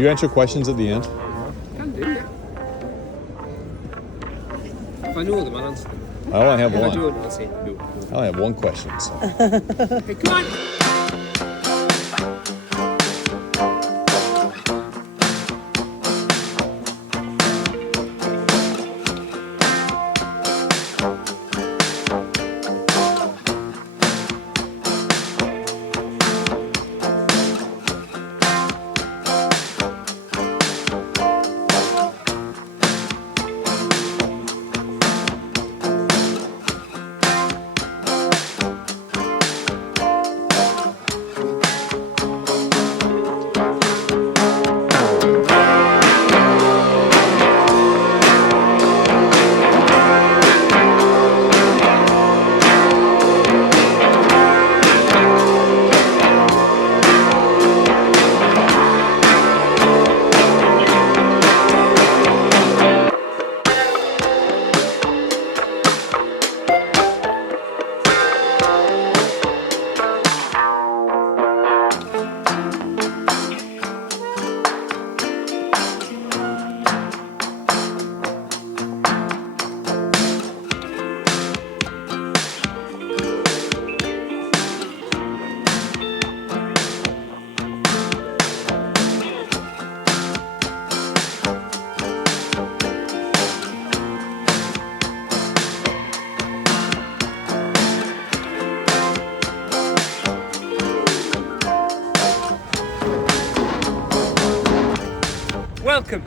Do you answer questions at the end? Can do, yeah. If I know them, I'll answer them. I only have If I one. don't, I'll say no. I only have one question. So. Okay, come on. Welcome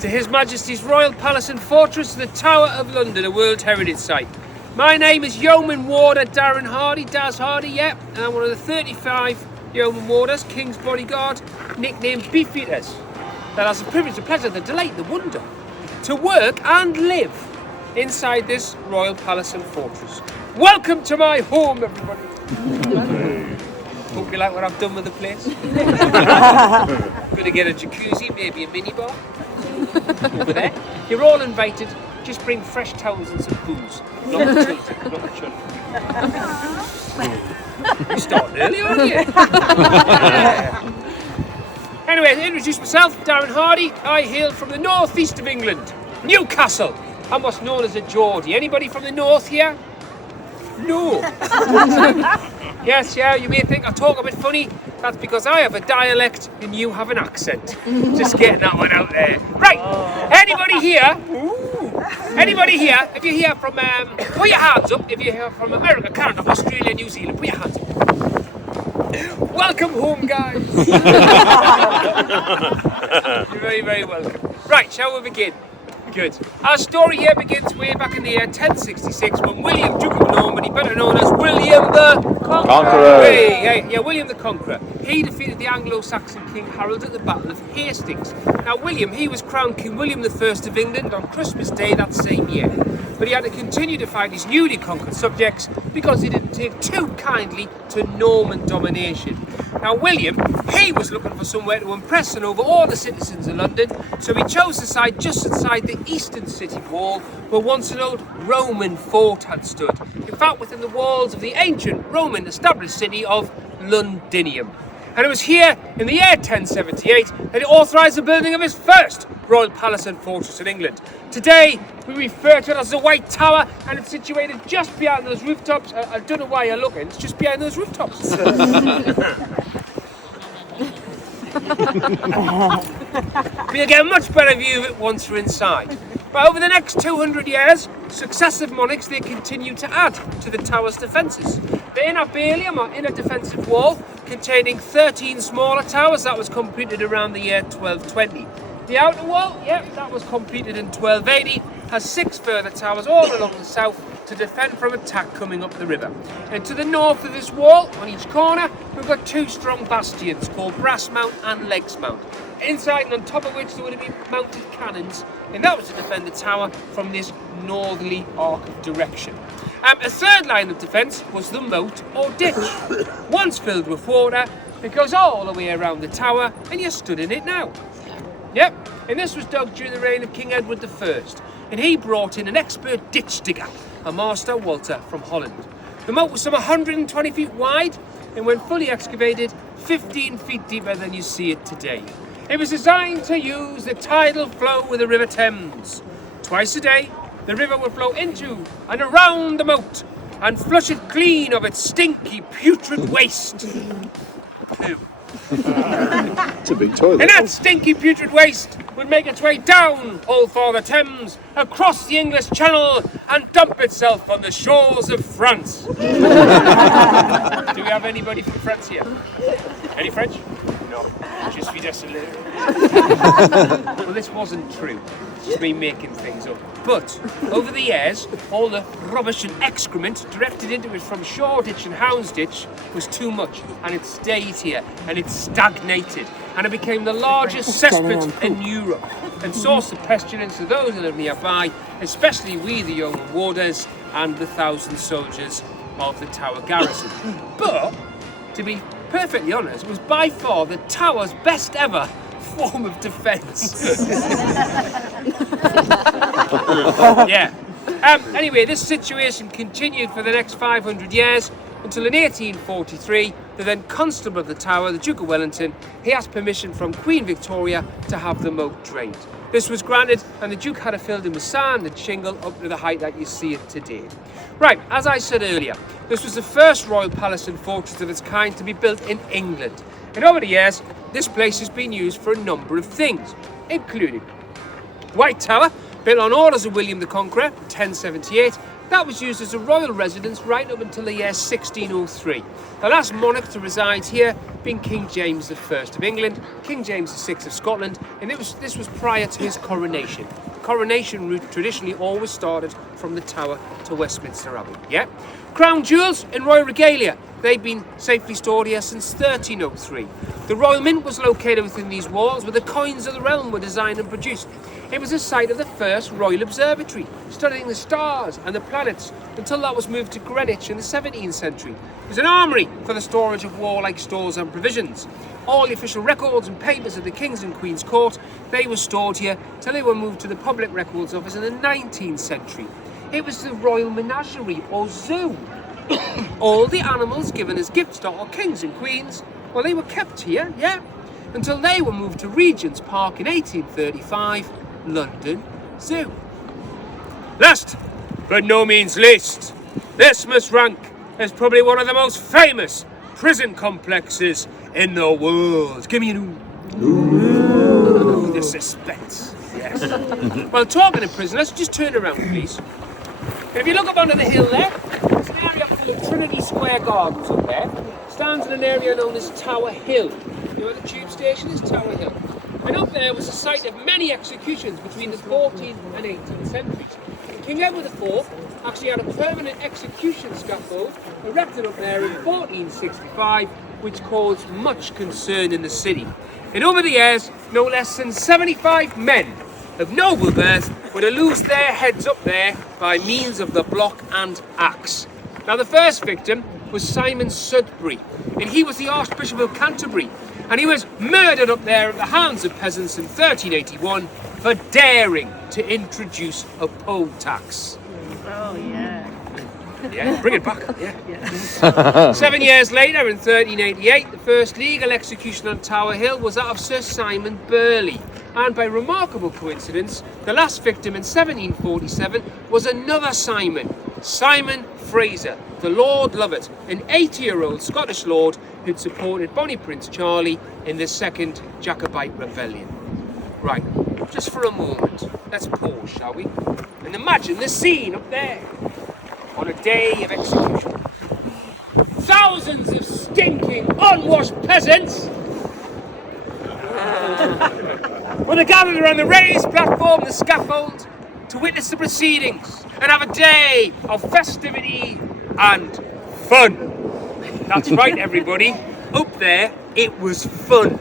to His Majesty's Royal Palace and Fortress, the Tower of London, a World Heritage Site. My name is Yeoman Warder Darren Hardy, Daz Hardy, yeah, and I'm one of the 35 Yeoman Warders, King's Bodyguard, nicknamed Beefeaters, that has the privilege, the pleasure, the delight, the wonder to work and live inside this Royal Palace and Fortress. Welcome to my home, everybody. Hope you like what I've done with the place. Gonna get a jacuzzi, maybe a minibar over there. You're all invited. Just bring fresh towels and some booze. Not the children, not the children. You started early, aren't you? Yeah. Anyway, to introduce myself, Darren Hardy. I hail from the northeast of England, Newcastle. I'm what's known as a Geordie. Anybody from the north here? No. Yes, yeah, you may think I talk a bit funny. That's because I have a dialect and you have an accent. Just getting that one out there. Right, anybody here? Ooh. Anybody here? If you're here from, put your hands up. If you're here from America, Canada, Australia, New Zealand, put your hands up. Welcome home, guys. You're very, very welcome. Right, shall we begin? Good. Our story here begins way back in the year 1066 when William, Duke of Normandy, better known as William the Conqueror. Yeah, William the Conqueror. He defeated the Anglo-Saxon King Harold at the Battle of Hastings. Now, William, he was crowned King William I of England on Christmas Day that same year. But he had to continue to fight his newly conquered subjects because he didn't take too kindly to Norman domination. Now, William, he was looking for somewhere to impress and overawe the citizens of London, so he chose the site just inside the eastern city wall where once an old Roman fort had stood. In fact, within the walls of the ancient Roman established city of Londinium. And it was here in the year 1078 that he authorised the building of his first royal palace and fortress in England. Today, we refer to it as the White Tower, and it's situated just behind those rooftops. I don't know why you're looking, it's just behind those rooftops. We'll get a much better view of it once we're inside. But over the next 200 years, successive monarchs, they continued to add to the tower's defences. The inner ballium, or inner defensive wall, containing 13 smaller towers, that was completed around the year 1220. The outer wall, that was completed in 1280, has 6 further towers all along the south to defend from attack coming up the river. And to the north of this wall, on each corner, we've got 2 strong bastions called Brass Mount and Legs Mount. Inside and on top of which there would have been mounted cannons, and that was to defend the tower from this northerly arc of direction. A third line of defence was the moat or ditch. Once filled with water, it goes all the way around the tower, and you're stood in it now. Yep, and this was dug during the reign of King Edward I, and he brought in an expert ditch digger, a master Walter from Holland. The moat was some 120 feet wide, and when fully excavated, 15 feet deeper than you see it today. It was designed to use the tidal flow of the River Thames. Twice a day, the river would flow into and around the moat and flush it clean of its stinky, putrid waste. Poo. It's a big toilet. And that stinky, putrid waste would make its way down Old Father Thames, across the English Channel, and dump itself on the shores of France. Do we have anybody from France here? Any French? No. Je suis désolé. Well, this wasn't true. It's just me making things up. But over the years, all the rubbish and excrement directed into it from Shoreditch and Houndsditch was too much, and it stayed here, and it stagnated, and it became the largest cesspit in Europe, and source of pestilence to those that live nearby, especially we, the Yeoman warders, and the 1,000 soldiers of the Tower garrison. But, to be perfectly honest, it was by far the Tower's best ever form of defence. Yeah. Anyway, this situation continued for the next 500 years until in 1843, the then Constable of the Tower, the Duke of Wellington, he asked permission from Queen Victoria to have the moat drained. This was granted, and the Duke had it filled in with sand and shingle up to the height that you see it today. Right, as I said earlier, this was the first royal palace and fortress of its kind to be built in England. And over the years, this place has been used for a number of things, including White Tower, built on orders of William the Conqueror, 1078. That was used as a royal residence right up until the year 1603. The last monarch to reside here being King James I of England, King James VI of Scotland, and this was prior to his coronation. The coronation route traditionally always started from the Tower to Westminster Abbey. Yeah? Crown jewels and royal regalia, they've been safely stored here since 1303. The Royal Mint was located within these walls where the coins of the realm were designed and produced. It was the site of the first Royal Observatory, studying the stars and the planets, until that was moved to Greenwich in the 17th century. It was an armoury for the storage of warlike stores and provisions. All the official records and papers of the King's and Queen's Court, they were stored here till they were moved to the Public Records Office in the 19th century. It was the Royal Menagerie, or zoo. All the animals given as gifts to our kings and queens, well, they were kept here, yeah, until they were moved to Regent's Park in 1835, London Zoo. Last, but no means least, this must rank as probably one of the most famous prison complexes in the world. Give me an ooh. The suspense. Yes. Well, talking of prison, let's just turn around, please. And if you look up onto the hill there, there's an area called Trinity Square Gardens up there. It stands in an area known as Tower Hill. You know where the tube station is? Tower Hill. And up there was the site of many executions between the 14th and 18th centuries. And King Edward IV actually had a permanent execution scaffold erected up there in 1465, which caused much concern in the city. And over the years, no less than 75 men of noble birth were to lose their heads up there by means of the block and axe. Now, the first victim was Simon Sudbury, and he was the Archbishop of Canterbury, and he was murdered up there at the hands of peasants in 1381 for daring to introduce a poll tax. Oh, yeah. Yeah, bring it back. Yeah. 7 years later, in 1388, the first legal execution on Tower Hill was that of Sir Simon Burley. And by remarkable coincidence, the last victim in 1747 was another Simon, Simon Fraser, the Lord Lovat, an 80-year-old Scottish lord who'd supported Bonnie Prince Charlie in the Second Jacobite Rebellion. Right, just for a moment, let's pause, shall we? And imagine the scene up there on a day of execution. Thousands of stinking, unwashed peasants were gathered around the raised platform, the scaffold, to witness the proceedings and have a day of festivity and fun. That's right, everybody. Up there, it was fun.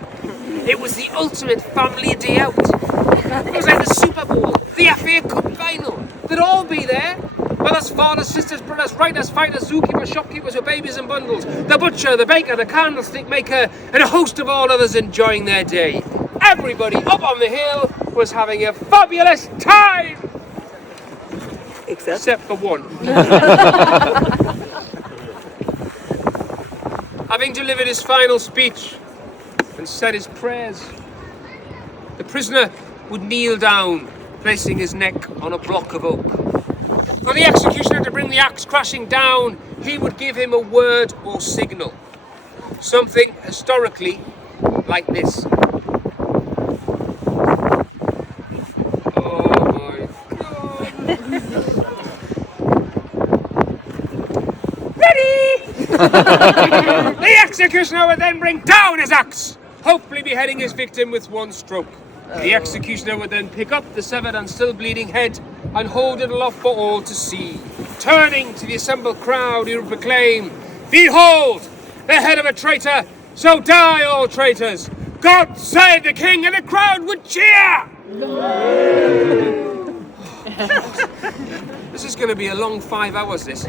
It was the ultimate family day out. It was like the Super Bowl, the FA Cup final. They'd all be there. Mothers, fathers, sisters, brothers, writers, fighters, zookeepers, shopkeepers with babies and bundles, the butcher, the baker, the candlestick maker, and a host of all others enjoying their day. Everybody up on the hill was having a fabulous time! Except for one. Having delivered his final speech and said his prayers, the prisoner would kneel down, placing his neck on a block of oak. For the executioner to bring the axe crashing down, he would give him a word or signal. Something historically like this. Oh my God. Ready! The executioner would then bring down his axe, hopefully beheading his victim with one stroke. The executioner would then pick up the severed and still bleeding head and hold it aloft for all to see. Turning to the assembled crowd, he would proclaim, "Behold, the head of a traitor, so die all traitors! God save the king!" And the crowd would cheer! This is going to be a long 5 hours, this.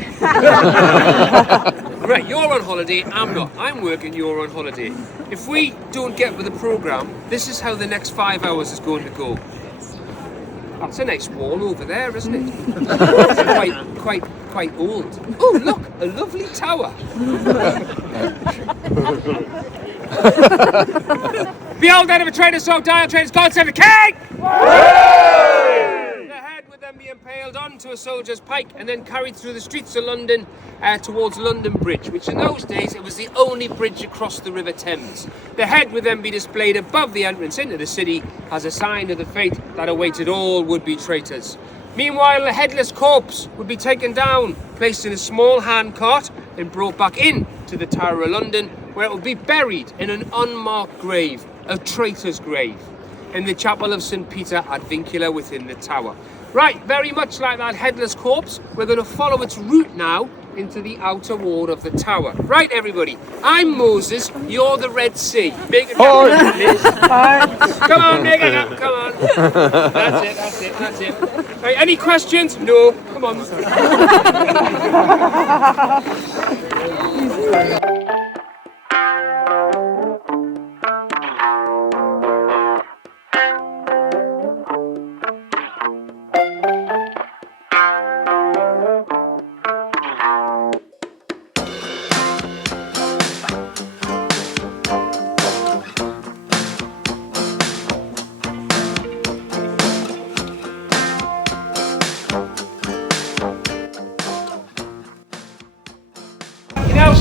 Right, you're on holiday, I'm not. I'm working, you're on holiday. If we don't get with the programme, this is how the next 5 hours is going to go. That's a nice wall over there, isn't it? It's quite old. Oh, look, a lovely tower. Behold, head of a traitor, so die all traitors, God save the king! The head would then be impaled onto a soldier's pike and then carried through the streets of London towards London Bridge, which in those days it was the only bridge across the River Thames. The head would then be displayed above the entrance into the city as a sign of the fate that awaited all would-be traitors. Meanwhile, the headless corpse would be taken down, placed in a small handcart, and brought back in to the Tower of London, where it would be buried in an unmarked grave, a traitor's grave, in the chapel of St. Peter ad Vincula within the tower. Right, very much like that headless corpse, we're going to follow its route now into the outer wall of the tower. Right, everybody, I'm Moses, you're the Red Sea. Make it happen, Liz. Come on, make it happen, come on. That's it. Right, any questions? No, come on.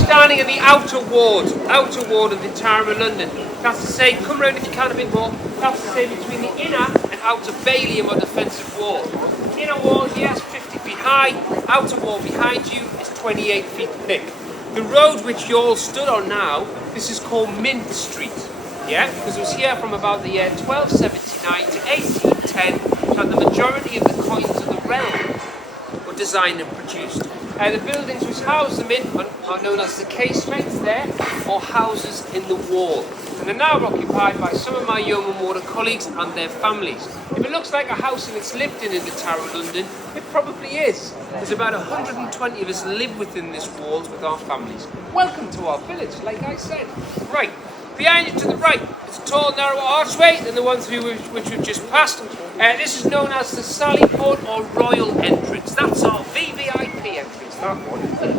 Standing in the outer ward of the Tower of London. That's to say, come round if you can a bit more, that's to say between the inner and outer ballium or defensive wall. Inner wall here is 50 feet high, outer wall behind you is 28 feet thick. The road which you all stood on now, this is called Mint Street, yeah, because it was here from about the year 1279 to 1810 that the majority of the coins of the realm were designed and produced. The buildings which house them in are known as the casemates there, or houses in the wall. And they're now occupied by some of my Yeoman Water colleagues and their families. If it looks like a house and it's lived in the Tower of London, it probably is. There's about 120 of us live within this walls with our families. Welcome to our village, like I said. Right, behind you to the right, it's a tall, narrow archway than the one through which we've just passed. This is known as the Sallyport or Royal Entrance. That's our VVIP entrance.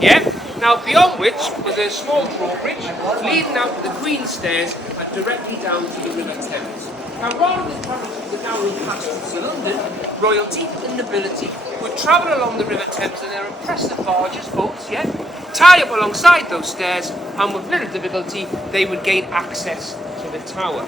Yeah. Now beyond which was a small drawbridge leading out to the Queen's Stairs and directly down to the River Thames. Now rather than travel through the narrow passages of London, royalty and nobility would travel along the River Thames in their impressive barges, boats, yeah, tie up alongside those stairs, and with little difficulty they would gain access to the tower.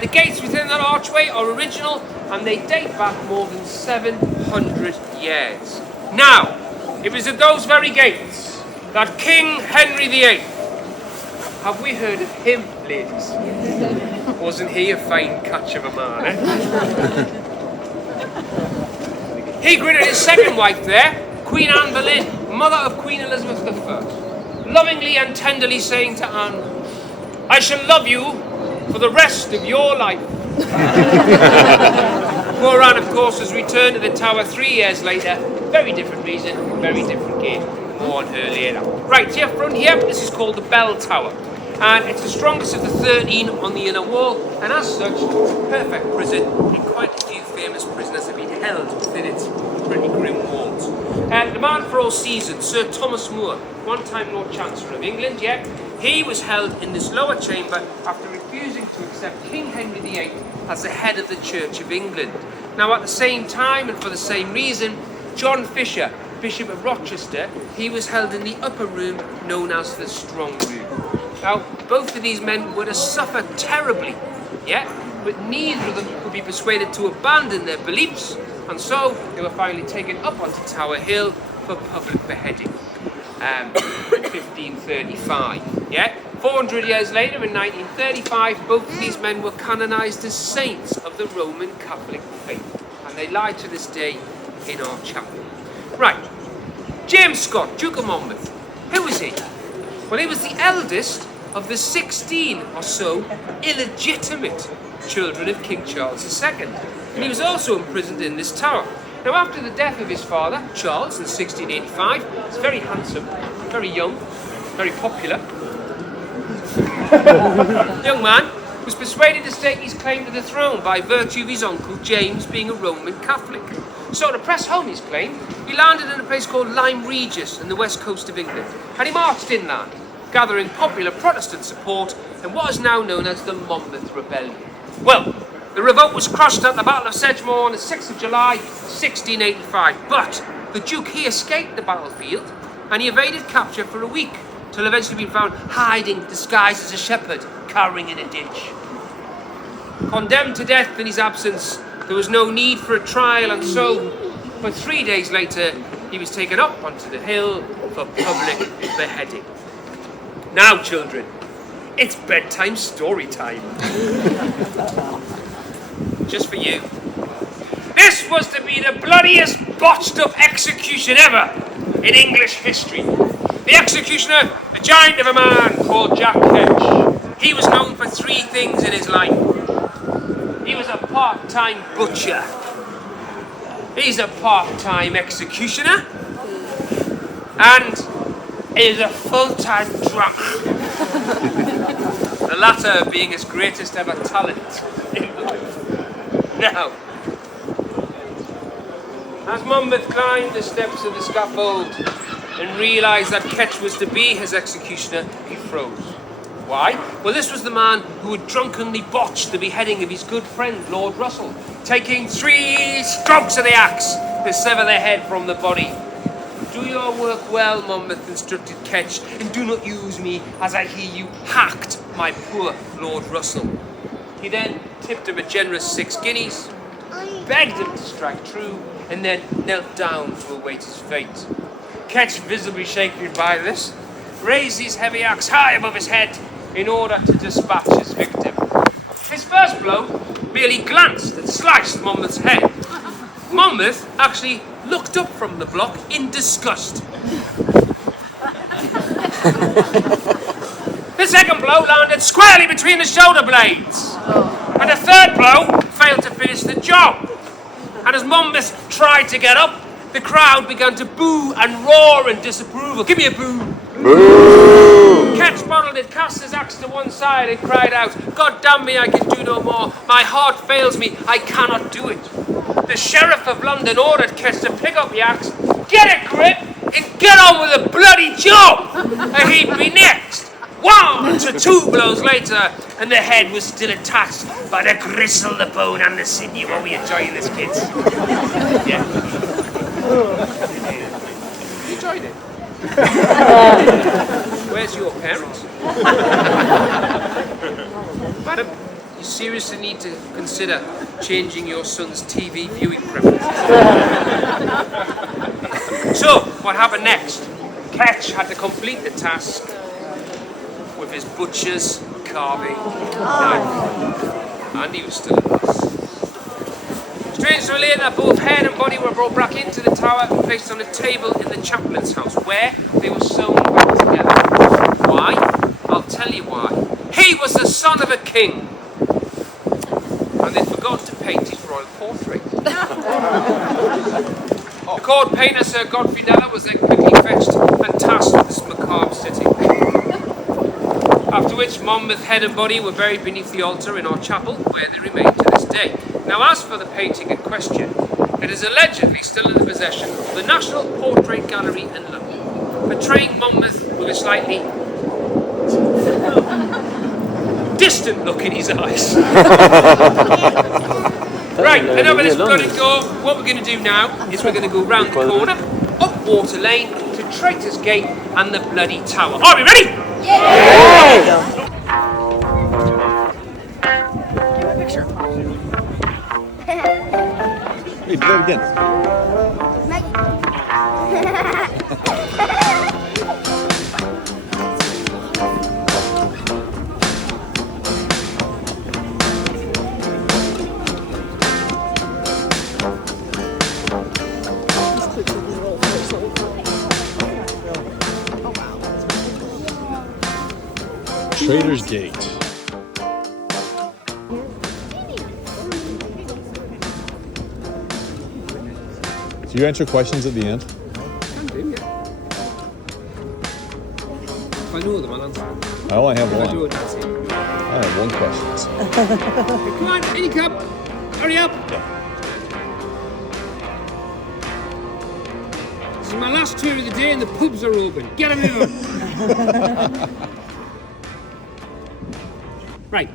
The gates within that archway are original and they date back more than 700 years. Now, it was at those very gates that King Henry VIII, have we heard of him, ladies? Wasn't he a fine catch of a man, eh? He greeted his second wife there, Queen Anne Boleyn, mother of Queen Elizabeth I, lovingly and tenderly saying to Anne, "I shall love you for the rest of your life." Poor Anne, of course, was returned to the tower 3 years later. Very different reason, very different game. More on her later. Right, here front here, this is called the Bell Tower. And it's the strongest of the 13 on the inner wall, and as such, perfect prison, and quite a few famous prisoners have been held within its pretty grim walls. The man for all seasons, Sir Thomas More, one-time Lord Chancellor of England, he was held in this lower chamber after refusing to accept King Henry VIII as the head of the Church of England. Now, at the same time, and for the same reason, John Fisher, Bishop of Rochester, he was held in the upper room known as the Strong Room. Now, both of these men were to suffer terribly, but neither of them could be persuaded to abandon their beliefs, and so they were finally taken up onto Tower Hill for public beheading. 1535. 400 years later, in 1935, both of these men were canonized as saints of the Roman Catholic faith, and they lie to this day in our chapel. Right, James Scott, Duke of Monmouth. Who was he? Well, he was the eldest of the 16 or so illegitimate children of King Charles II, and he was also imprisoned in this tower. Now, after the death of his father, Charles, in 1685, he was very handsome, very young, very popular. The young man was persuaded to stake his claim to the throne by virtue of his uncle James being a Roman Catholic. So to press home his claim, he landed in a place called Lyme Regis on the west coast of England, and he marched inland, gathering popular Protestant support in what is now known as the Monmouth Rebellion. Well, the revolt was crushed at the Battle of Sedgemoor on the 6th of July, 1685, but the Duke, he escaped the battlefield, and he evaded capture for a week, till eventually being found hiding, disguised as a shepherd, cowering in a ditch. Condemned to death in his absence, there was no need for a trial, and so, but 3 days later, he was taken up onto the hill for public beheading. Now, children, it's bedtime story time. Just for you. This was to be the bloodiest botched up execution ever in English history. The executioner, a giant of a man called Jack Ketch. He was known for 3 things in his life. He was a part-time butcher. He's a part-time executioner. And he is a full-time drunk. The latter being his greatest ever talent in life. Now, as Monmouth climbed the steps of the scaffold and realised that Ketch was to be his executioner, he froze. Why? Well, this was the man who had drunkenly botched the beheading of his good friend, Lord Russell, taking 3 strokes of the axe to sever the head from the body. Do your work well, Monmouth instructed Ketch, and do not use me as I hear you hacked my poor Lord Russell. He then tipped him a generous 6 guineas, begged him to strike true, and then knelt down to await his fate. Ketch, visibly shaken by this, raised his heavy axe high above his head in order to dispatch his victim. His first blow merely glanced and sliced Monmouth's head. Monmouth actually looked up from the block in disgust. The second blow landed squarely between the shoulder blades. And the third blow failed to finish the job. And as Monmouth tried to get up, the crowd began to boo and roar in disapproval. Give me a boo. Boo! Ketch bottled it, cast his axe to one side and cried out, God damn me, I can do no more. My heart fails me, I cannot do it. The Sheriff of London ordered Ketch to pick up the axe, get a grip, and get on with the bloody job. And he'd be next. 1 to 2 blows later, and the head was still attached by the gristle, the bone, and the sinew. Are we enjoying this, kids? Yeah. You enjoyed it? Where's your parents? Madam, you seriously need to consider changing your son's TV viewing preferences. So, what happened next? Ketch had to complete the task with his butcher's carving knife. And he was still at loss. Strange to relate that both head and body were brought back into the tower and placed on a table in the chaplain's house, where they were sewn back together. Why? I'll tell you why. He was the son of a king, and they forgot to paint his royal portrait. The court painter, Sir Godfrey Della, was then quickly fetched and tasked with this macabre sitting. After which Monmouth head and body were buried beneath the altar in our chapel, where they remain to this day. Now, as for the painting in question, It is allegedly still in the possession of the National Portrait Gallery in London, portraying Monmouth with a slightly distant look in his eyes. Right, enough of this bloody go. What we're going to do now is we're going to go round the corner, up Water Lane, to Traitor's Gate and the bloody tower. Are we ready? Yeah! Hey, do that again. Traitor's Gate. Do you answer questions at the end? Can do, yeah. If I know them, I'll answer. I only have If I one. do it, that's it. I have one question. Come on, any cup. Hurry up. This is my last tour of the day and the pubs are open. Get a move. Right.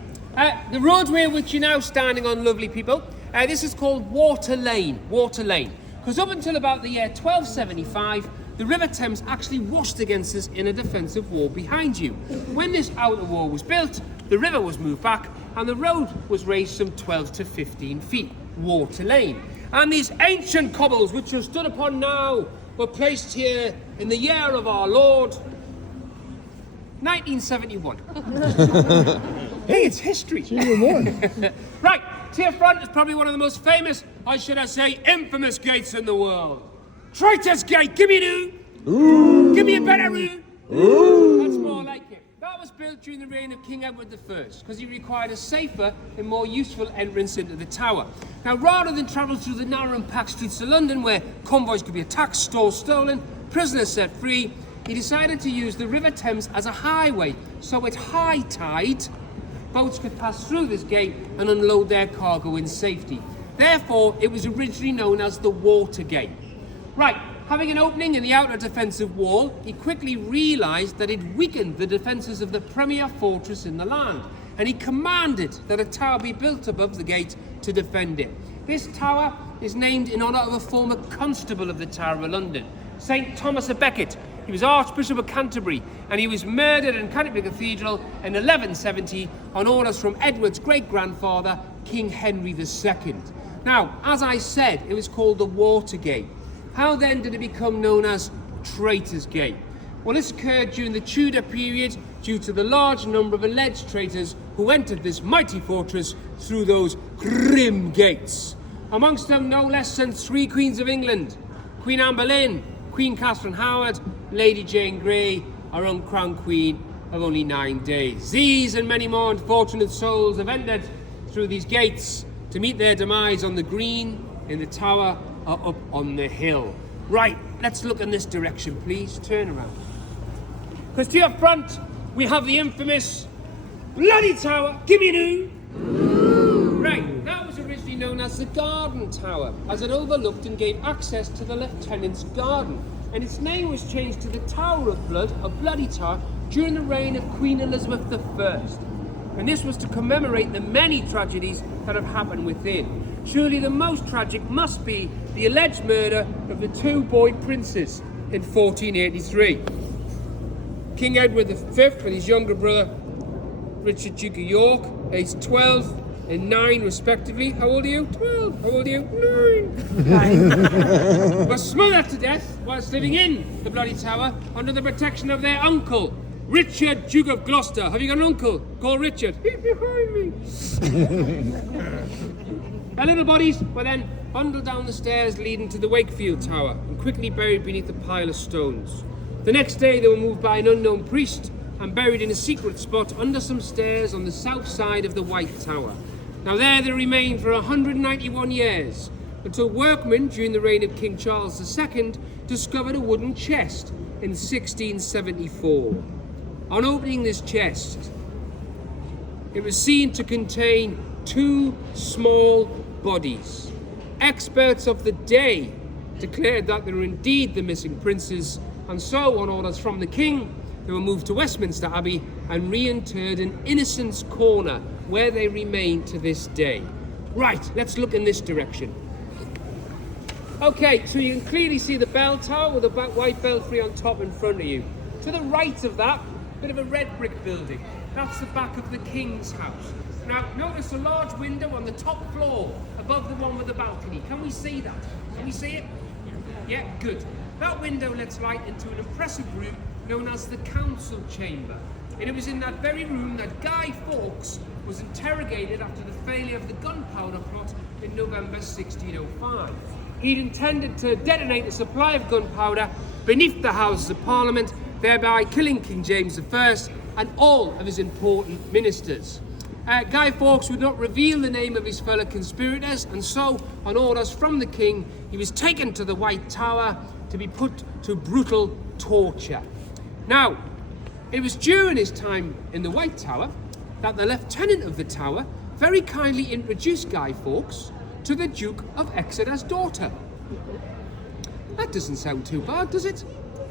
The roadway which you're now standing on, lovely people, this is called Water Lane. Water Lane. Because up until about the year 1275, the River Thames actually washed against us in a defensive wall behind you. When this outer wall was built, the river was moved back and the road was raised some 12 to 15 feet. Water Lane. And these ancient cobbles which you're stood upon now were placed here in the year of our Lord, 1971. Hey, it's history. Right, to your front is probably one of the most famous, or should I say, infamous gates in the world. Traitor's Gate, give me a new. Ooh. Give me a better new. Ooh. That's more like it. That was built during the reign of King Edward I, because he required a safer and more useful entrance into the tower. Now, rather than travel through the narrow and packed streets of London, where convoys could be attacked, stores stolen, prisoners set free, he decided to use the River Thames as a highway, so at high tide, boats could pass through this gate and unload their cargo in safety. Therefore, it was originally known as the Water Gate. Right, having an opening in the outer defensive wall, he quickly realised that it weakened the defences of the premier fortress in the land, and he commanded that a tower be built above the gate to defend it. This tower is named in honour of a former constable of the Tower of London, St. Thomas of Becket. He was Archbishop of Canterbury, and he was murdered in Canterbury Cathedral in 1170 on orders from Edward's great-grandfather, King Henry II. Now, as I said, it was called the Water Gate. How then did it become known as Traitor's Gate? Well, this occurred during the Tudor period due to the large number of alleged traitors who entered this mighty fortress through those grim gates. Amongst them, no less than 3 Queens of England: Queen Anne Boleyn, Queen Catherine Howard, Lady Jane Grey, our uncrowned queen of only 9 days. These and many more unfortunate souls have entered through these gates to meet their demise on the green, in the tower, or up on the hill. Right, let's look in this direction, please. Turn around. Because to your front, we have the infamous bloody tower. Give me a new. Right, that was originally known as the Garden Tower, as it overlooked and gave access to the Lieutenant's garden. And its name was changed to the Tower of Blood, or Bloody Tower, during the reign of Queen Elizabeth I. And this was to commemorate the many tragedies that have happened within. Surely the most tragic must be the alleged murder of the 2 boy princes in 1483. King Edward V and his younger brother, Richard, Duke of York, aged 12 and 9 respectively. How old are you? 12. How old are you? 9. Were smothered to death whilst living in the bloody tower under the protection of their uncle, Richard, Duke of Gloucester. Have you got an uncle called Richard? He's behind me. Their little bodies were then bundled down the stairs leading to the Wakefield Tower and quickly buried beneath a pile of stones. The next day they were moved by an unknown priest and buried in a secret spot under some stairs on the south side of the White Tower. Now there they remained for 191 years, until workmen during the reign of King Charles II discovered a wooden chest in 1674. On opening this chest, it was seen to contain 2 small bodies. experts of the day declared that they were indeed the missing princes, and so, on orders from the king, they were moved to Westminster Abbey and reinterred in Innocents' Corner, where they remain to this day. Right, let's look in this direction. Okay, so you can clearly see the bell tower with a white belfry on top in front of you. To the right of that, bit of a red brick building. That's the back of the king's house. Now, notice a large window on the top floor above the one with the balcony. Can we see that? Can we see it? Yeah, good. That window lets light into an impressive room known as the council chamber. And it was in that very room that Guy Fawkes was interrogated after the failure of the gunpowder plot in November 1605. He'd intended to detonate a supply of gunpowder beneath the Houses of Parliament, thereby killing King James I and all of his important ministers. Guy Fawkes would not reveal the name of his fellow conspirators, and so, on orders from the king, he was taken to the White Tower to be put to brutal torture. Now, it was during his time in the White Tower that the lieutenant of the tower very kindly introduced Guy Fawkes to the Duke of Exeter's daughter. That doesn't sound too bad, does it?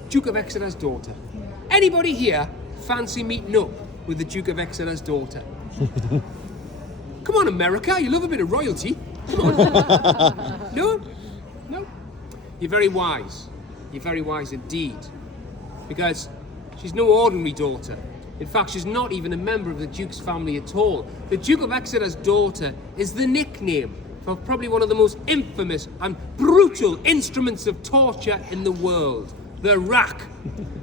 Duke of Exeter's daughter. Anybody here fancy meeting up with the Duke of Exeter's daughter? Come on, America, you love a bit of royalty. Come on. No? No? You're very wise. You're very wise indeed. Because she's no ordinary daughter. In fact, she's not even a member of the Duke's family at all. The Duke of Exeter's daughter is the nickname for probably one of the most infamous and brutal instruments of torture in the world, the rack.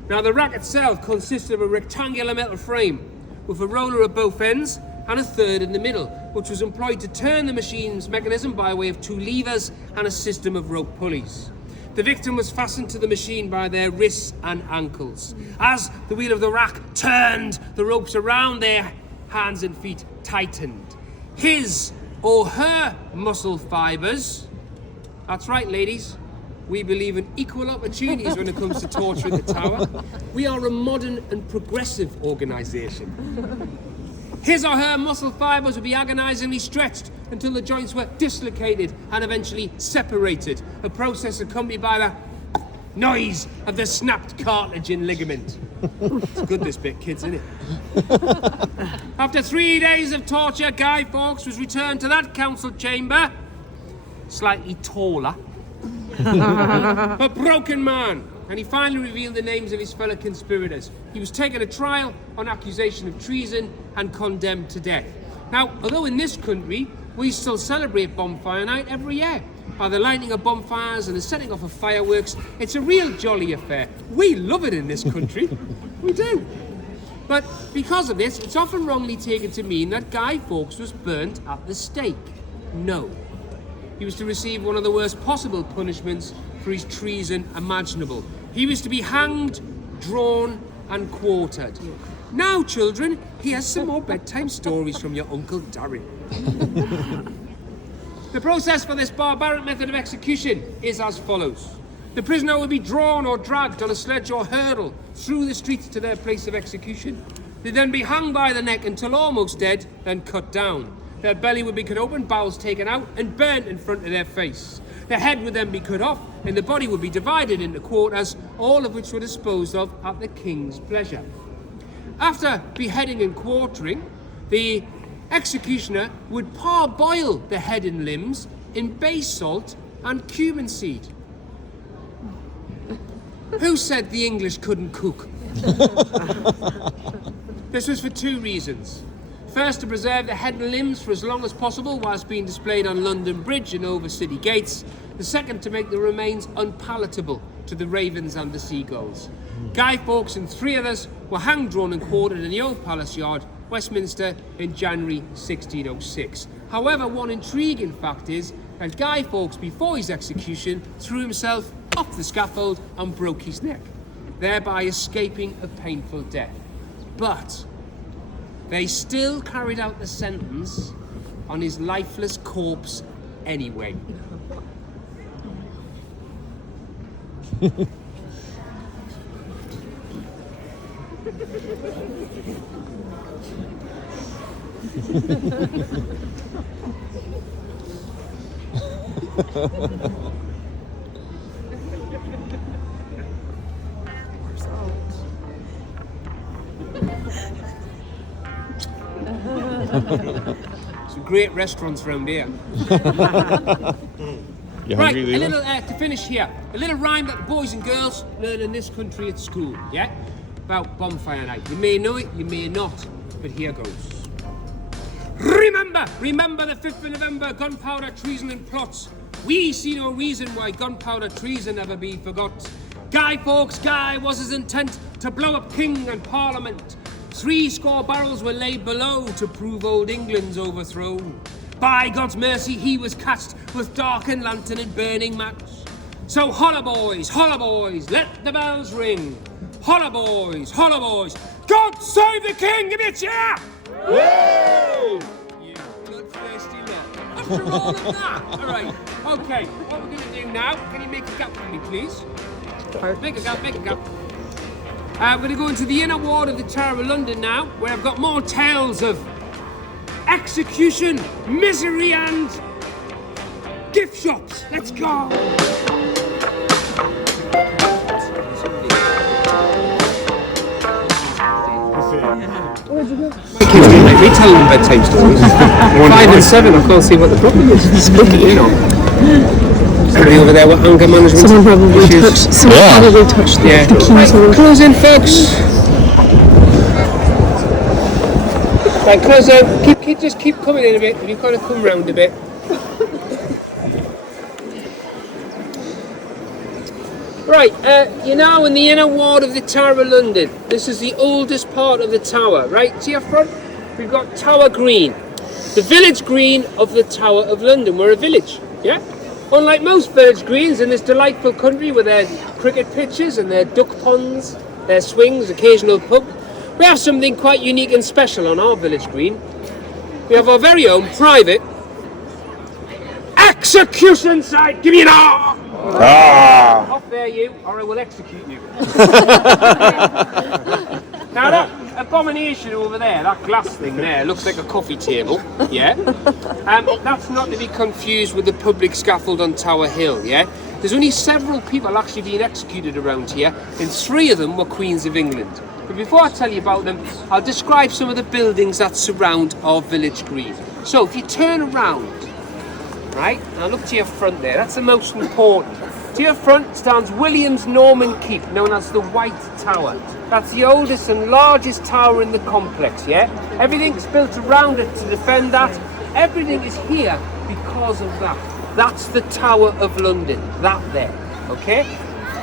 Now, the rack itself consists of a rectangular metal frame with a roller at both ends and a third in the middle, which was employed to turn the machine's mechanism by way of two levers and a system of rope pulleys. The victim was fastened to the machine by their wrists and ankles. As the wheel of the rack turned, the ropes around their hands and feet tightened. His or her muscle fibers, that's right, ladies, we believe in equal opportunities when it comes to torture in the tower. We are a modern and progressive organisation. His or her muscle fibers would be agonisingly stretched until the joints were dislocated and eventually separated, a process accompanied by the noise of the snapped cartilage and ligament. It's good, this bit, kids, isn't it? After 3 days of torture, Guy Fawkes was returned to that council chamber, slightly taller, a broken man, and he finally revealed the names of his fellow conspirators. He was taken to trial on accusation of treason and condemned to death. Now, although in this country we still celebrate bonfire night every year by the lighting of bonfires and the setting off of fireworks, it's a real jolly affair. We love it in this country. We do. But because of this, it's often wrongly taken to mean that Guy Fawkes was burnt at the stake. No. He was to receive one of the worst possible punishments for his treason imaginable. He was to be hanged, drawn, and quartered. Now, children, here's some more bedtime stories from your Uncle Darren. The process for this barbaric method of execution is as follows. The prisoner will be drawn or dragged on a sledge or hurdle through the streets to their place of execution. They'd then be hung by the neck until almost dead, then cut down. Their belly would be cut open, bowels taken out, and burnt in front of their face. The head would then be cut off, and the body would be divided into quarters, all of which were disposed of at the king's pleasure. After beheading and quartering, the executioner would parboil the head and limbs in bay salt and cumin seed. Who said the English couldn't cook? This was for two reasons. First, to preserve the head and limbs for as long as possible whilst being displayed on London Bridge and over city gates. The second, to make the remains unpalatable to the ravens and the seagulls. Guy Fawkes and 3 others were hanged, drawn and quartered in the Old Palace Yard, Westminster, in January 1606. However, one intriguing fact is that Guy Fawkes, before his execution, threw himself off the scaffold and broke his neck, thereby escaping a painful death. But they still carried out the sentence on his lifeless corpse anyway. Some great restaurants around here. You Right, hungry, a Leland? little to finish here. A little rhyme that the boys and girls learn in this country at school. Yeah, about bonfire night. You may know it, you may not, but here goes. Remember the 5th of November, gunpowder, treason and plots. We see no reason why gunpowder treason never be forgot. Guy Fawkes Guy was his intent to blow up king and parliament. 70 barrels were laid below to prove old England's overthrow. By God's mercy he was cast with darkened lantern and burning match. So holla boys, let the bells ring. Holla boys, God save the king, give me a cheer! Woo! You bloodthirsty lot. After all of that, alright, okay, what we're gonna do now, can you make a gap for me please? Make a gap. We're going to go into the inner ward of the Tower of London now, where I've got more tales of execution, misery and gift shops. Let's go! My kids don't like me telling them bedtime stories. 5 and 7, I can't see what the problem is. Spooky, you know. Somebody over there with anger management. Someone probably touched the keys. Close in, folks. Right, close in. Just keep coming in a bit. You've got to come round a bit. Right, you're now in the inner ward of the Tower of London. This is the oldest part of the tower. Right, to your front, we've got Tower Green. The village green of the Tower of London. We're a village, yeah? Unlike most village greens in this delightful country with their cricket pitches and their duck ponds, their swings, occasional pub, we have something quite unique and special on our village green. We have our very own private execution site. Give me an R! Off there you, or I will execute you. Now that abomination over there, that glass thing there, looks like a coffee table, yeah? That's not to be confused with the public scaffold on Tower Hill, yeah? There's only several people actually being executed around here, and 3 of them were Queens of England. But before I tell you about them, I'll describe some of the buildings that surround our village green. So if you turn around, right, now look to your front there, that's the most important. To your front stands William's Norman Keep, known as the White Tower. That's the oldest and largest tower in the complex, yeah? Everything's built around it to defend that. Everything is here because of that. That's the Tower of London, that there, okay?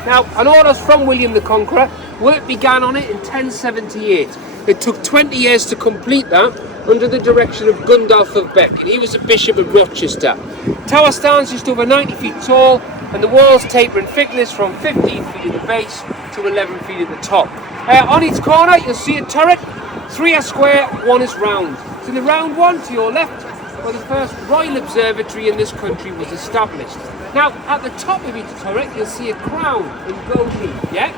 Now, an orders from William the Conqueror, work began on it in 1078. It took 20 years to complete that under the direction of Gundulf of Beck, and he was a bishop of Rochester. Tower stands just over 90 feet tall, and the walls taper in thickness from 15 feet at the base to 11 feet at the top. On each corner you'll see a turret, 3 are square, 1 is round. To the round one to your left, where the first royal observatory in this country was established. Now at the top of each turret you'll see a crown in gold leaf, yeah?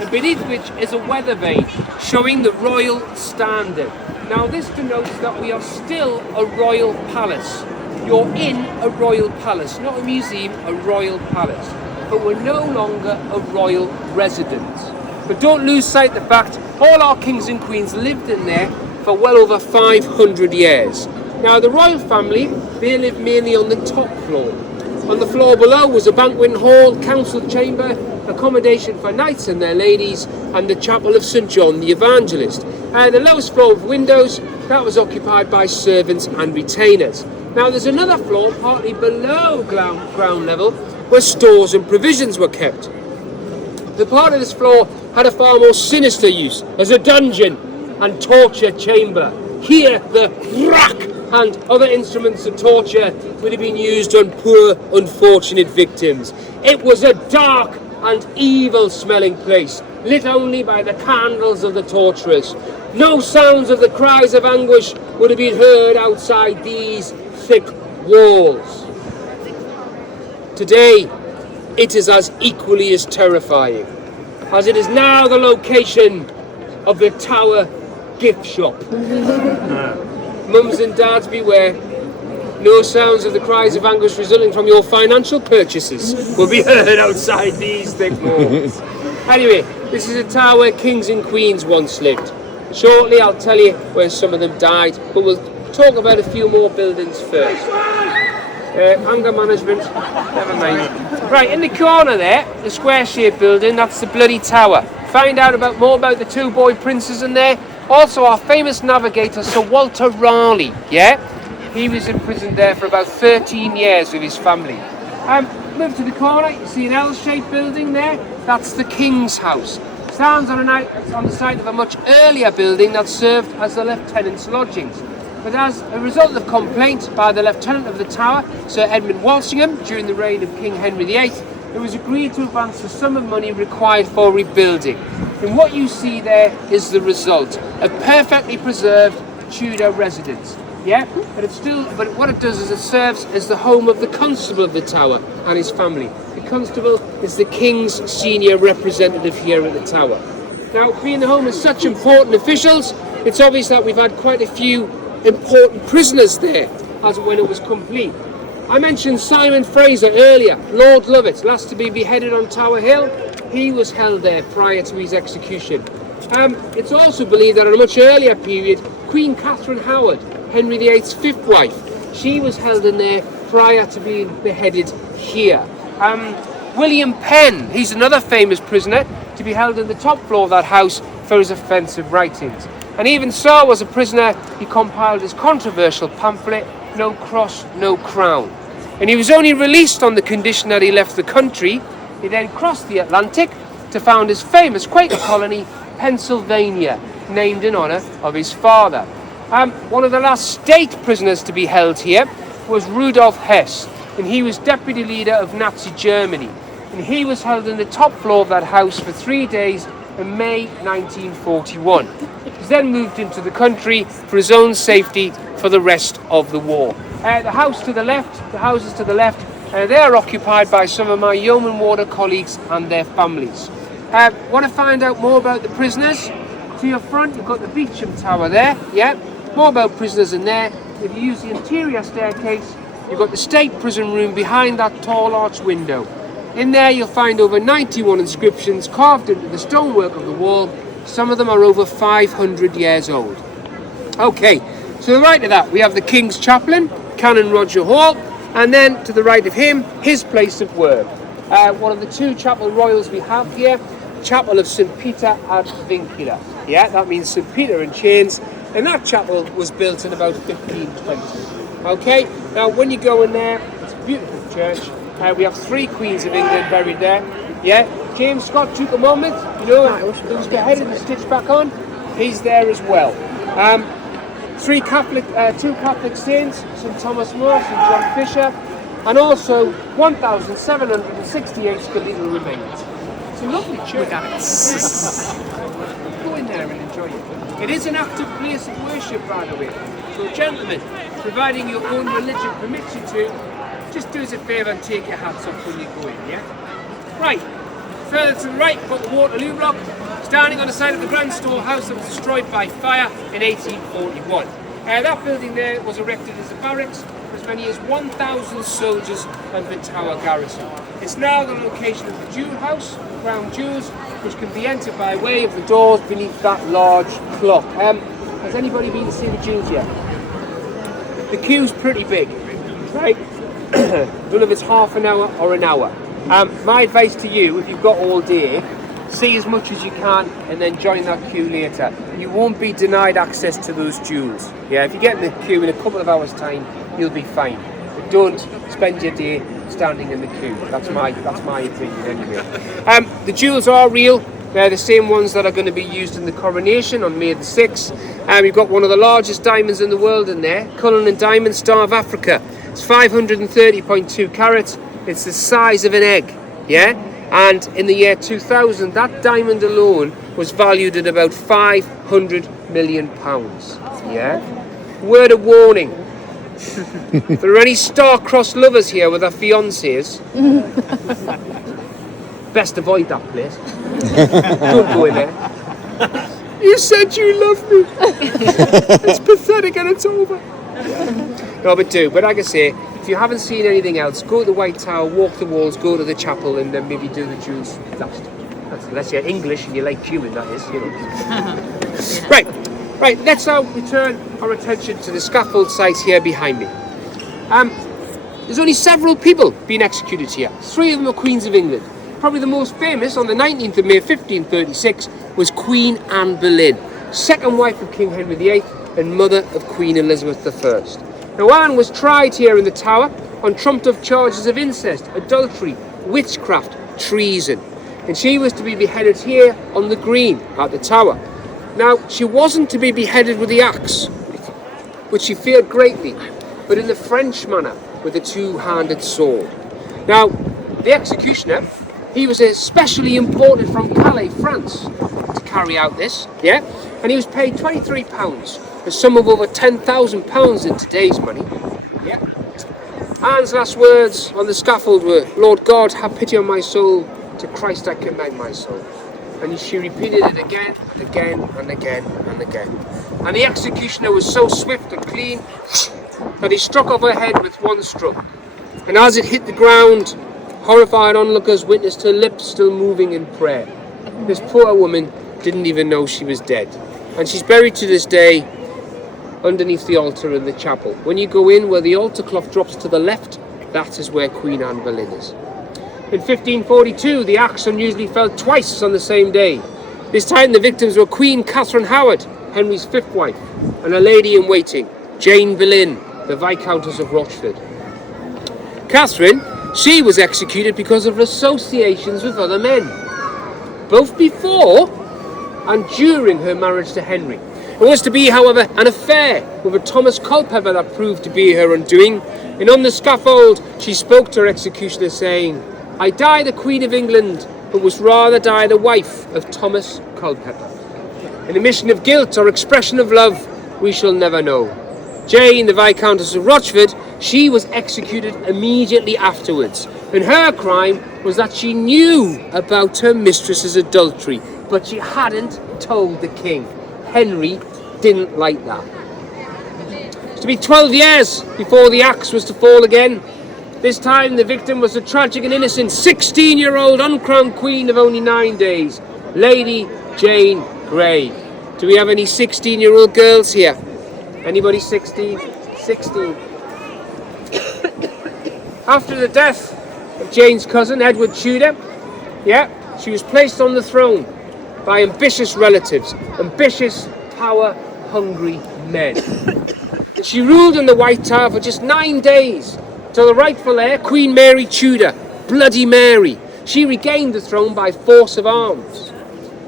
And beneath which is a weather vane showing the royal standard. Now this denotes that we are still a royal palace. You're in a royal palace, not a museum, a royal palace. But we're no longer a royal residence. But don't lose sight of the fact all our kings and queens lived in there for well over 500 years. Now the royal family, they lived mainly on the top floor. On the floor below was a banqueting hall, council chamber, accommodation for knights and their ladies, and the chapel of St John the Evangelist. And the lowest floor of windows, that was occupied by servants and retainers. Now there's another floor, partly below ground level, where stores and provisions were kept. The part of this floor had a far more sinister use, as a dungeon and torture chamber. Here the rack and other instruments of torture would have been used on poor, unfortunate victims. It was a dark and evil-smelling place, lit only by the candles of the torturers. No sounds of the cries of anguish would have been heard outside these thick walls. Today, it is as equally as terrifying, as it is now the location of the Tower gift shop. Mums and dads beware, no sounds of the cries of anguish resulting from your financial purchases will be heard outside these thick walls. Anyway, this is a tower where kings and queens once lived. Shortly I'll tell you where some of them died, but we'll talk about a few more buildings first. Anger management, never mind. Right, in the corner there, the square-shaped building, that's the bloody tower. Find out more about the two boy princes in there. Also our famous navigator, Sir Walter Raleigh, yeah? He was imprisoned there for about 13 years with his family. Move to the corner, you see an L-shaped building there. That's the King's House. Stands on the site of a much earlier building that served as the lieutenant's lodgings. But as a result of complaint by the lieutenant of the tower, Sir Edmund Walsingham, during the reign of King Henry VIII, it was agreed to advance the sum of money required for rebuilding. And what you see there is the result, a perfectly preserved Tudor residence. Yeah, but what it does is it serves as the home of the constable of the tower and his family. The constable is the king's senior representative here at the tower. Now, being the home of such important officials, it's obvious that we've had quite a few important prisoners there as when it was complete. I mentioned Simon Fraser earlier, Lord Lovat, last to be beheaded on Tower Hill. He was held there prior to his execution. It's also believed that at a much earlier period, Queen Catherine Howard, Henry VIII's fifth wife, she was held in there prior to being beheaded here. William Penn, he's another famous prisoner to be held in the top floor of that house for his offensive writings. And even so, as a prisoner, he compiled his controversial pamphlet, No Cross, No Crown. And he was only released on the condition that he left the country. He then crossed the Atlantic to found his famous Quaker colony, Pennsylvania, named in honour of his father. One of the last state prisoners to be held here was Rudolf Hess, and he was deputy leader of Nazi Germany. And he was held in the top floor of that house for 3 days in May 1941. He was then moved into the country for his own safety for the rest of the war. The houses to the left, they are occupied by some of my Yeoman Warder colleagues and their families. Want to find out more about the prisoners? To your front, you've got the Beauchamp Tower there, yeah? More about prisoners in there. If you use the interior staircase, you've got the state prison room behind that tall arch window. In there you'll find over 91 inscriptions carved into the stonework of the wall. Some of them are over 500 years old. Okay, to the right of that we have the King's Chaplain, Canon Roger Hall, and then to the right of him, his place of work. One of the two chapel royals we have here, Chapel of St. Peter ad Vincula. Yeah, that means St. Peter in chains, and that chapel was built in about 1520. Okay, now when you go in there, it's a beautiful church. We have 3 Queens of England buried there. Yeah, James Scott, Duke of Monmouth, you know, who was beheaded and stitched back on. He's there as well. 2 Catholic saints, St. Thomas More, St. John Fisher, and also 1,768 skeletal remains. It's a lovely church. Go in there and enjoy it. It is an active place of worship, by the way. So, gentlemen, providing your own religion permits you to, just do us a favour and take your hats off when you go in, yeah? Right, further to the right, we've got the Waterloo Block, standing on the side of the Grand Storehouse that was destroyed by fire in 1841. That building there was erected as a barracks for as many as 1,000 soldiers of the Tower garrison. It's now the location of the Jewel House, Crown Jewels, which can be entered by way of the doors beneath that large clock. Has anybody been to see the Jewels yet? The queue's pretty big, right? I don't know if it's half an hour or an hour. My advice to you, if you've got all day, see as much as you can and then join that queue later. You won't be denied access to those jewels. Yeah, if you get in the queue in a couple of hours' time, you'll be fine. But don't spend your day standing in the queue. That's my opinion anyway. The jewels are real. They're the same ones that are going to be used in the coronation on May the 6th. We've got one of the largest diamonds in the world in there, Cullinan Diamond, Star of Africa. It's 530.2 carats. It's the size of an egg, yeah? And in the year 2000, that diamond alone was valued at about £500 million, yeah? Word of warning. If there are any star-crossed lovers here with their fiancés, best avoid that place. Don't go in there. You said you loved me. It's pathetic and it's over. No, but do. But like I say, if you haven't seen anything else, go to the White Tower, walk the walls, go to the chapel, and then maybe do the jewels last. Unless you're English and you like queuing, that is, you know. Right. Let's now return our attention to the scaffold site here behind me. There's only several people being executed here. 3 of them are Queens of England. Probably the most famous, on the 19th of May 1536, was Queen Anne Boleyn, second wife of King Henry VIII and mother of Queen Elizabeth I. Now, Anne was tried here in the Tower on trumped-up charges of incest, adultery, witchcraft, treason. And she was to be beheaded here on the green at the Tower. Now, she wasn't to be beheaded with the axe, which she feared greatly, but in the French manner, with a two-handed sword. Now, the executioner, he was especially imported from Calais, France, to carry out this, yeah? And he was paid £23, a sum of over £10,000 in today's money, yeah? Anne's last words on the scaffold were, "Lord God, have pity on my soul, to Christ I commend my soul." And she repeated it again, and again. And the executioner was so swift and clean that he struck off her head with one stroke. And as it hit the ground, horrified onlookers witnessed her lips still moving in prayer. This poor woman didn't even know she was dead. And she's buried to this day underneath the altar in the chapel. When you go in where the altar cloth drops to the left, that is where Queen Anne Boleyn is. In 1542, the axe unusually fell twice on the same day. This time the victims were Queen Catherine Howard, Henry's 5th wife, and a lady in waiting, Jane Boleyn, the Viscountess of Rochford. Catherine, she was executed because of associations with other men, both before and during her marriage to Henry. It was to be, however, an affair with a Thomas Culpeper that proved to be her undoing, and on the scaffold she spoke to her executioner saying, "I die the Queen of England, but was rather die the wife of Thomas Culpeper." An admission of guilt or expression of love we shall never know. Jane, the Viscountess of Rochford, she was executed immediately afterwards, and her crime was that she knew about her mistress's adultery, but she hadn't told the king. Henry didn't like that. It was to be 12 years before the axe was to fall again. This time the victim was a tragic and innocent 16-year-old uncrowned queen of only 9 days, Lady Jane Grey. Do we have any 16-year-old girls here? Anybody 16? 16. After the death of Jane's cousin, Edward Tudor, she was placed on the throne by ambitious relatives, ambitious, power-hungry men. And she ruled in the White Tower for just 9 days, till the rightful heir, Queen Mary Tudor, Bloody Mary, she regained the throne by force of arms.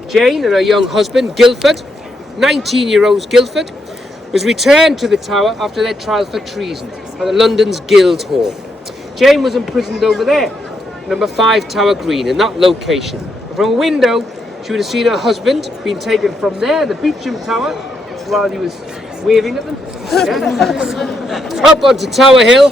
Jane and her young husband, Guildford, 19-year-old Guildford, was returned to the Tower after their trial for treason at the London's Guildhall. Jane was imprisoned over there, number 5 Tower Green, in that location. From a window, she would have seen her husband being taken from there, the Beauchamp Tower, while he was waving at them, up onto Tower Hill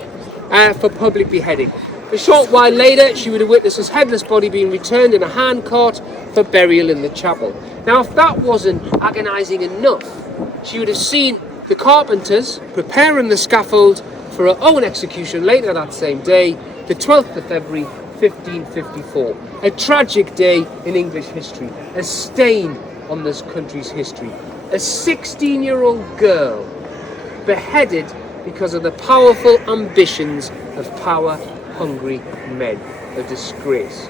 for public beheading. A short while later, she would have witnessed his headless body being returned in a handcart for burial in the chapel. Now, if that wasn't agonising enough, she would have seen the carpenters preparing the scaffold for her own execution later that same day, the 12th of February, 1554. A tragic day in English history, a stain on this country's history. A 16-year-old girl beheaded because of the powerful ambitions of power-hungry men. A disgrace.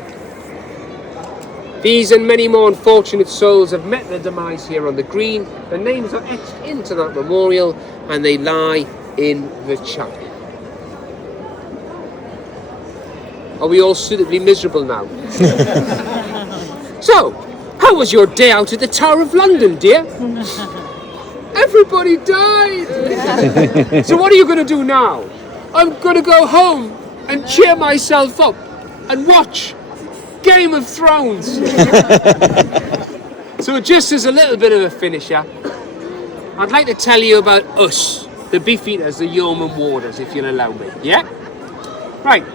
These and many more unfortunate souls have met their demise here on the green. Their names are etched into that memorial and they lie in the chapel. Are we all suitably miserable now? So, how was your day out at the Tower of London, dear? Everybody died! So what are you going to do now? I'm going to go home and cheer myself up and watch Game of Thrones. So just as a little bit of a finisher, I'd like to tell you about us, the Beefeaters, the Yeoman warders, if you'll allow me. Yeah? Right.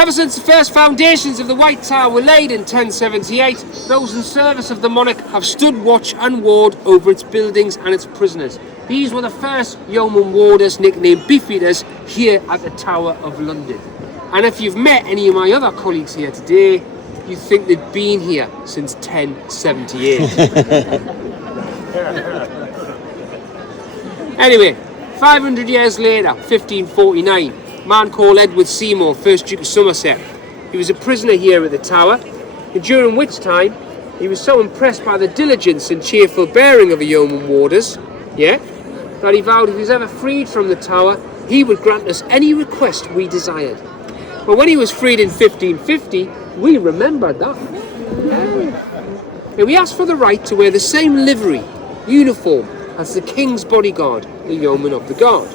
Ever since the first foundations of the White Tower were laid in 1078, those in service of the monarch have stood watch and ward over its buildings and its prisoners. These were the first yeoman warders, nicknamed Beefeaters, here at the Tower of London. And if you've met any of my other colleagues here today, you think they've been here since 1078. Anyway, 500 years later, 1549, a man called Edward Seymour, 1st Duke of Somerset. He was a prisoner here at the Tower, and during which time he was so impressed by the diligence and cheerful bearing of the yeoman warders, that he vowed if he was ever freed from the Tower, he would grant us any request we desired. But when he was freed in 1550, we remembered that. And we asked for the right to wear the same livery, uniform, as the King's bodyguard, the Yeoman of the Guard.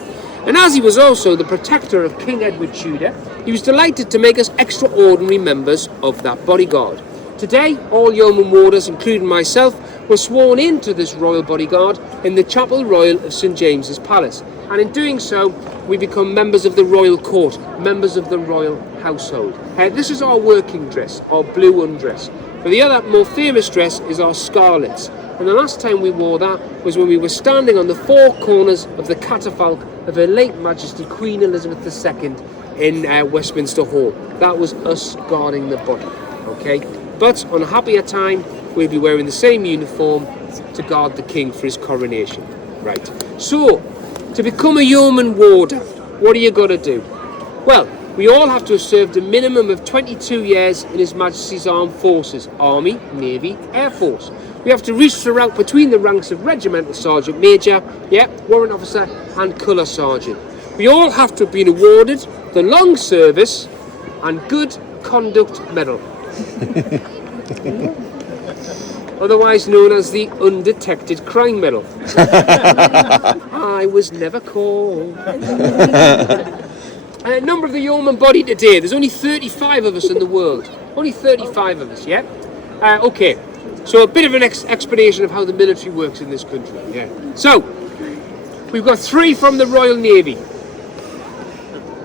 And as he was also the protector of King Edward Tudor, he was delighted to make us extraordinary members of that bodyguard. Today, all yeoman warders, including myself, were sworn into this royal bodyguard in the Chapel Royal of St James's Palace. And in doing so, we become members of the royal court, members of the royal household. This is our working dress, our blue undress. But the other more famous dress is our scarlets. And the last time we wore that was when we were standing on the four corners of the catafalque of Her late Majesty Queen Elizabeth II in Westminster Hall. That was us guarding the body, okay? But on a happier time, we'll be wearing the same uniform to guard the King for his coronation. Right. So, to become a yeoman warder, what do you got to do? Well, we all have to have served a minimum of 22 years in His Majesty's Armed Forces, Army, Navy, Air Force. We have to reach the route between the ranks of Regimental Sergeant Major, Warrant Officer and Colour Sergeant. We all have to have been awarded the Long Service and Good Conduct Medal. Otherwise known as the Undetected Crime Medal. I was never caught. Number of the yeoman body today, there's only 35 of us in the world. Only 35 of us, okay, so a bit of an explanation of how the military works in this country. So, we've got 3 from the Royal Navy.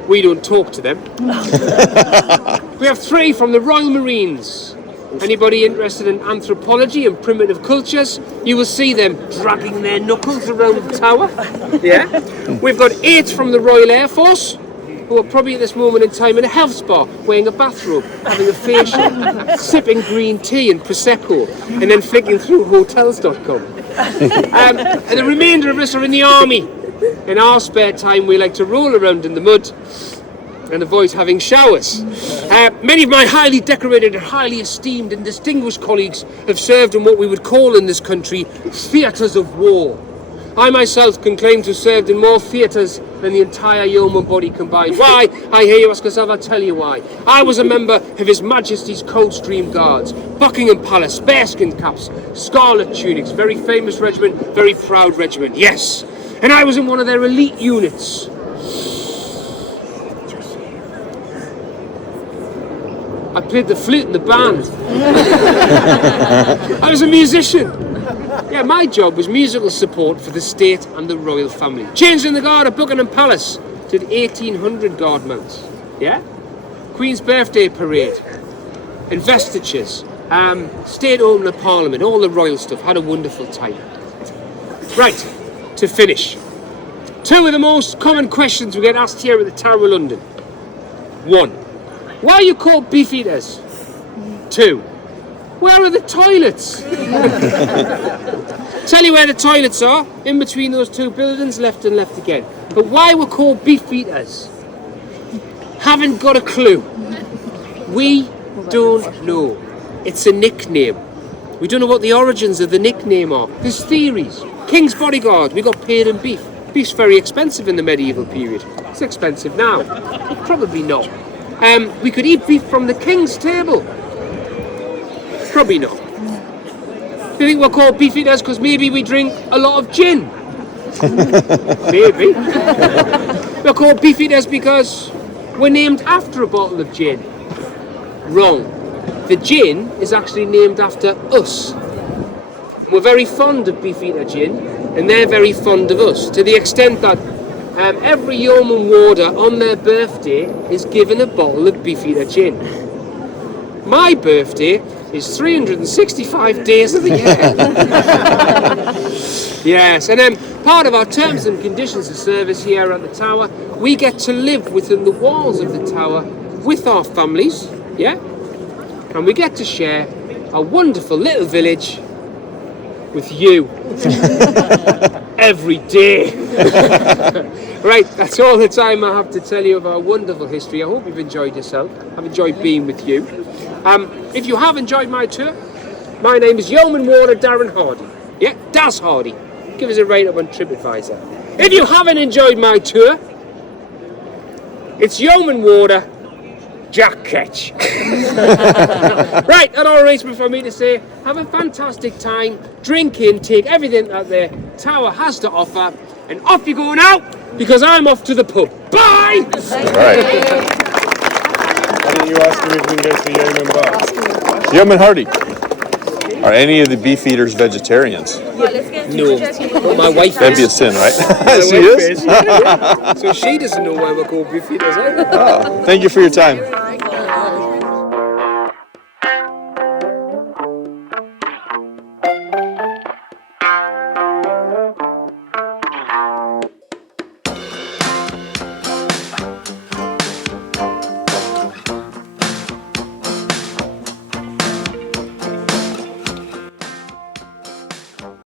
We don't talk to them. We have 3 from the Royal Marines. Anybody interested in anthropology and primitive cultures, you will see them dragging their knuckles around the tower. We've got 8 from the Royal Air Force, who are probably at this moment in time in a health spa, wearing a bathrobe, having a facial, sipping green tea and Prosecco, and then flicking through hotels.com. And the remainder of us are in the army. In our spare time, we like to roll around in the mud and avoid having showers. Many of my highly decorated and highly esteemed and distinguished colleagues have served in what we would call in this country theatres of war. I myself can claim to have served in more theatres than the entire yeoman body combined. Why? I hear you ask yourself, I'll tell you why. I was a member of His Majesty's Coldstream Guards, Buckingham Palace, bearskin caps, scarlet tunics, very famous regiment, very proud regiment, yes. And I was in one of their elite units. I played the flute in the band. I was a musician. My job was musical support for the state and the royal family. Changed in the guard at Buckingham Palace. Did 1,800 guard mounts. Queen's birthday parade. Investitures. State opening of Parliament. All the royal stuff. Had a wonderful time. Right. To finish. 2 of the most common questions we get asked here at the Tower of London. 1. Why are you called Beefeaters? 2. Where are the toilets? Tell you where the toilets are, in between those 2 buildings, left and left again. But why we're called Beefeaters? Haven't got a clue. We don't know. It's a nickname. We don't know what the origins of the nickname are. There's theories. King's bodyguard, we got paid in beef. Beef's very expensive in the medieval period. It's expensive now. Probably not. We could eat beef from the King's table. Probably not. Do you think we're called Beefeaters because maybe we drink a lot of gin? Maybe. We're called Beefeaters because we're named after a bottle of gin. Wrong. The gin is actually named after us. We're very fond of Beefeater gin, and they're very fond of us, to the extent that every Yeoman warder on their birthday is given a bottle of Beefeater gin. My birthday is 365 days of the year. Yes, and then part of our terms and conditions of service here at the tower, we get to live within the walls of the tower with our families, yeah? And we get to share a wonderful little village with you every day. Right, that's all the time I have to tell you of our wonderful history. I hope you've enjoyed yourself. I've enjoyed being with you. If you have enjoyed my tour, my name is Yeoman Warder Darren Hardy. Yeah, Das Hardy. Give us a rate up on TripAdvisor. If you haven't enjoyed my tour, it's Yeoman Warder Jack Ketch. Right, that all remains for me to say, have a fantastic time, drink in, take everything that the tower has to offer, and off you go now, because I'm off to the pub. Bye! All right. Why don't you ask him if we can go to the Yeoman bar? Yeoman Hardy. Are any of the Beefeaters vegetarians? No, but my wife That'd be a is. sin, right? My She wife is? So she doesn't know why we're called Beefeaters. Thank you for your time.